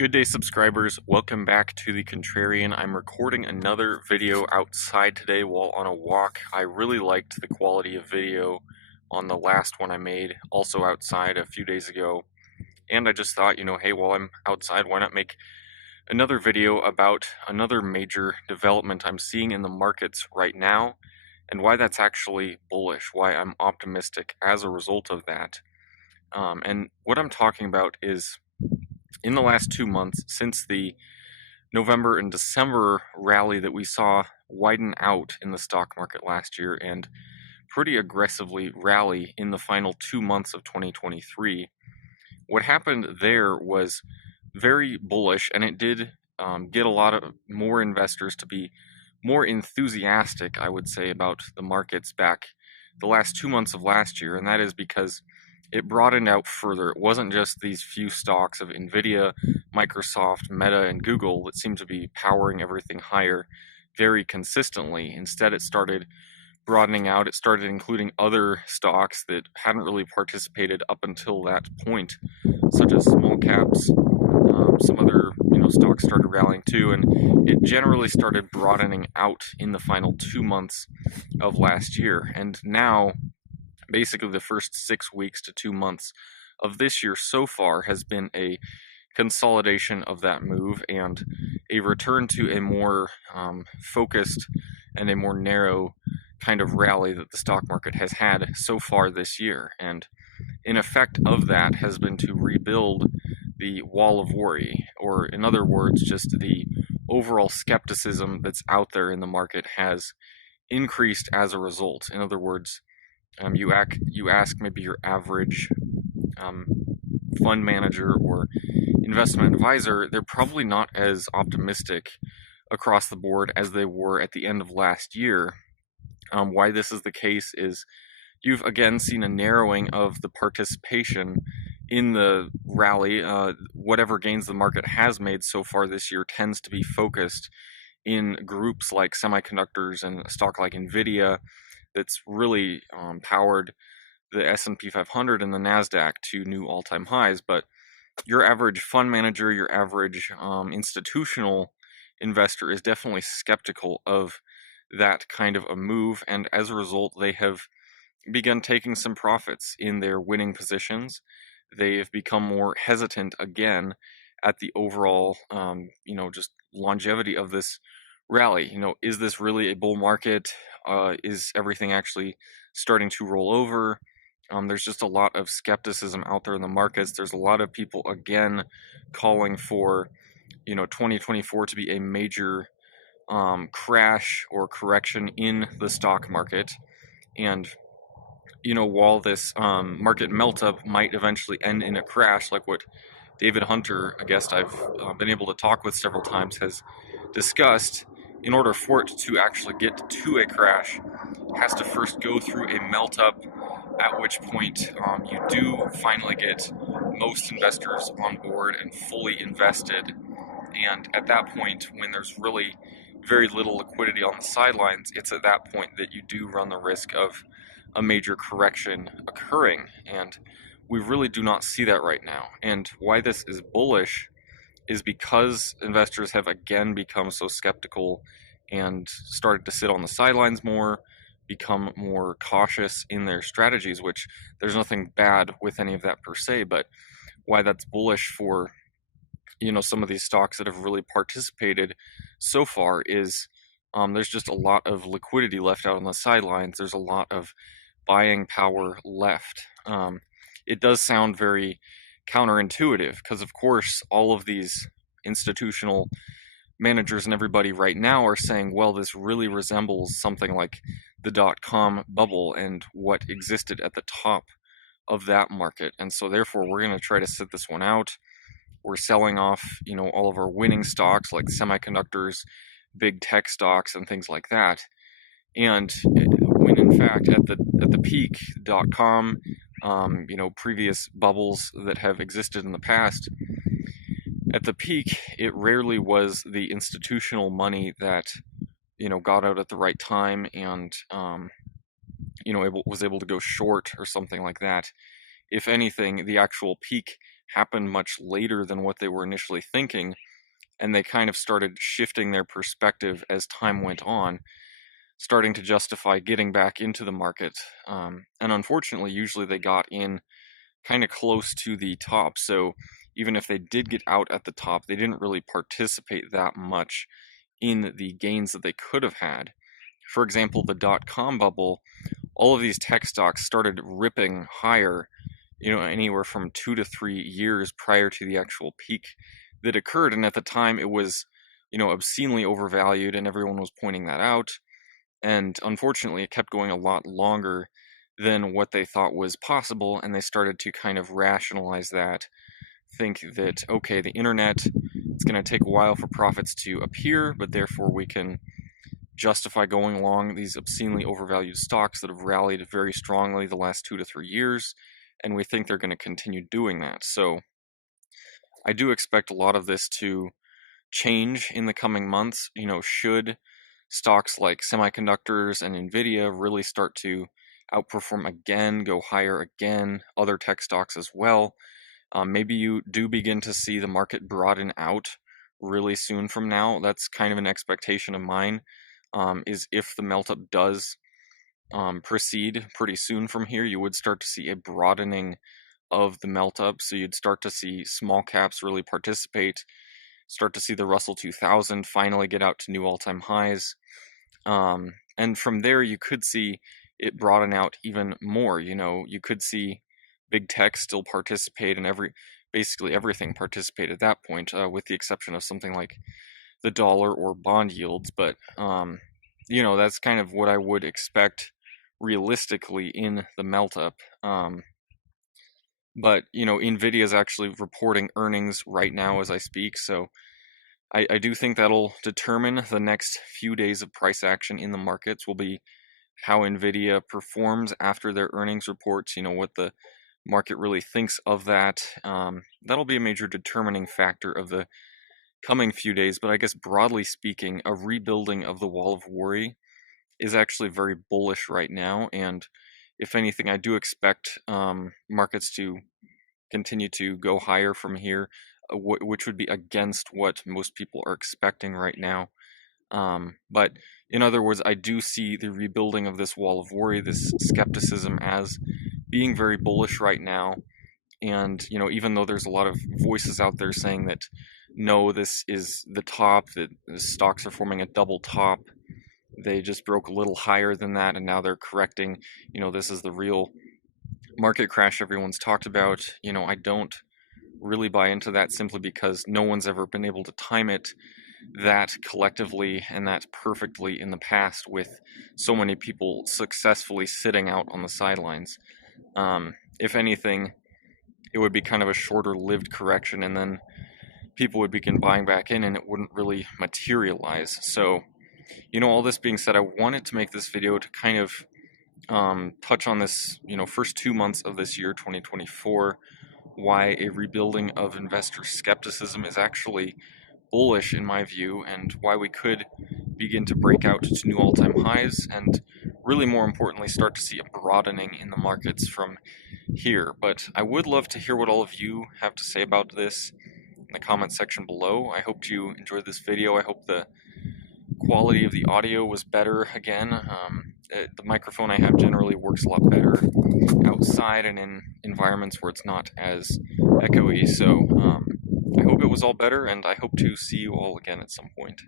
Good day, subscribers. Welcome back to the Contrarian. I'm recording another video outside today while on a walk. I really liked the quality of video on the last one I made, also outside a few days ago. And I just thought, hey, while I'm outside, why not make another video about another major development I'm seeing in the markets right now, and why that's actually bullish, why I'm optimistic as a result of that. And what I'm talking about is in the last 2 months, since the November and December rally that we saw widen out in the stock market last year and pretty aggressively rally in the final 2 months of 2023, what happened there was very bullish, and it did get a lot of more investors to be more enthusiastic, I would say, about the markets back the last 2 months of last year, and that is because it broadened out further. It wasn't just these few stocks of Nvidia, Microsoft, Meta, and Google that seemed to be powering everything higher very consistently. Instead, it started broadening out. It started including other stocks that hadn't really participated up until that point, such as small caps. Some other stocks started rallying too, and it generally started broadening out in the final 2 months of last year. And now, basically the first 6 weeks to 2 months of this year so far has been a consolidation of that move and a return to a more focused and a more narrow kind of rally that the stock market has had so far this year. And an effect of that has been to rebuild the wall of worry, or in other words, just the overall skepticism that's out there in the market has increased as a result. In other words, you ask maybe your average fund manager or investment advisor, they're probably not as optimistic across the board as they were at the end of last year. Why this is the case is you've again seen a narrowing of the participation in the rally. Whatever gains the market has made so far this year tends to be focused in groups like semiconductors and a stock like Nvidia that's really powered the S&P 500 and the NASDAQ to new all-time highs. But your average fund manager, your average institutional investor is definitely skeptical of that kind of a move, and as a result, they have begun taking some profits in their winning positions. They've become more hesitant again at the overall, just longevity of this rally. Is this really a bull market? Is everything actually starting to roll over? There's just a lot of skepticism out there in the markets. There's a lot of people again calling for 2024 to be a major crash or correction in the stock market. And while this market melt up might eventually end in a crash, like what David Hunter, a guest I've been able to talk with several times, has discussed, in order for it to actually get to a crash, it has to first go through a melt up, at which point you do finally get most investors on board and fully invested. And at that point, when there's really very little liquidity on the sidelines, it's at that point that you do run the risk of a major correction occurring. And we really do not see that right now. And why this is bullish is because investors have again become so skeptical and started to sit on the sidelines more, become more cautious in their strategies, which there's nothing bad with any of that per se, but why that's bullish for some of these stocks that have really participated so far is there's just a lot of liquidity left out on the sidelines. There's a lot of buying power left. It does sound very counterintuitive because, of course, all of these institutional managers and everybody right now are saying, well, this really resembles something like the dot-com bubble and what existed at the top of that market. And so therefore, we're going to try to sit this one out. We're selling off, all of our winning stocks like semiconductors, big tech stocks, and things like that. And when in fact at the peak, dot-com, previous bubbles that have existed in the past, at the peak, it rarely was the institutional money that got out at the right time and was able to go short or something like that. If anything, the actual peak happened much later than what they were initially thinking, and they kind of started shifting their perspective as time went on, starting to justify getting back into the market. And unfortunately, usually they got in kind of close to the top. So even if they did get out at the top, they didn't really participate that much in the gains that they could have had. For example, the dot-com bubble, all of these tech stocks started ripping higher, anywhere from 2 to 3 years prior to the actual peak that occurred. And at the time, it was, obscenely overvalued, and everyone was pointing that out. And unfortunately, it kept going a lot longer than what they thought was possible, and they started to kind of rationalize that, think that, okay, the internet, it's going to take a while for profits to appear, but therefore we can justify going along these obscenely overvalued stocks that have rallied very strongly the last 2 to 3 years, and we think they're going to continue doing that. So I do expect a lot of this to change in the coming months. Should stocks like semiconductors and Nvidia really start to outperform again, go higher again, other tech stocks as well, maybe you do begin to see the market broaden out really soon from now. That's kind of an expectation of mine, is if the melt up does proceed pretty soon from here, you would start to see a broadening of the melt up. So you'd start to see small caps really participate, start to see the Russell 2000 finally get out to new all-time highs. And from there, you could see it broaden out even more. You could see big tech still participate, and basically everything participate at that point, with the exception of something like the dollar or bond yields. But that's kind of what I would expect realistically in the melt up. But Nvidia is actually reporting earnings right now as I speak, so I do think that'll determine the next few days of price action in the markets. Will be how Nvidia performs after their earnings reports, what the market really thinks of that. That'll be a major determining factor of the coming few days. But I guess broadly speaking, a rebuilding of the wall of worry is actually very bullish right now. And if anything, I do expect markets to continue to go higher from here, which would be against what most people are expecting right now. But in other words, I do see the rebuilding of this wall of worry, this skepticism, as being very bullish right now. And even though there's a lot of voices out there saying that no, this is the top, that the stocks are forming a double top, they just broke a little higher than that, and now they're correcting, this is the real market crash everyone's talked about. I don't really buy into that, simply because no one's ever been able to time it that collectively and that perfectly in the past, with so many people successfully sitting out on the sidelines. If anything, it would be kind of a shorter lived correction, and then people would begin buying back in, and it wouldn't really materialize. So all this being said, I wanted to make this video to kind of touch on this, first 2 months of this year, 2024, why a rebuilding of investor skepticism is actually bullish in my view, and why we could begin to break out to new all-time highs, and really more importantly, start to see a broadening in the markets from here. But I would love to hear what all of you have to say about this in the comment section below. I hope you enjoyed this video. I hope the quality of the audio was better again. The microphone I have generally works a lot better outside and in environments where it's not as echoey. So I hope it was all better, and I hope to see you all again at some point.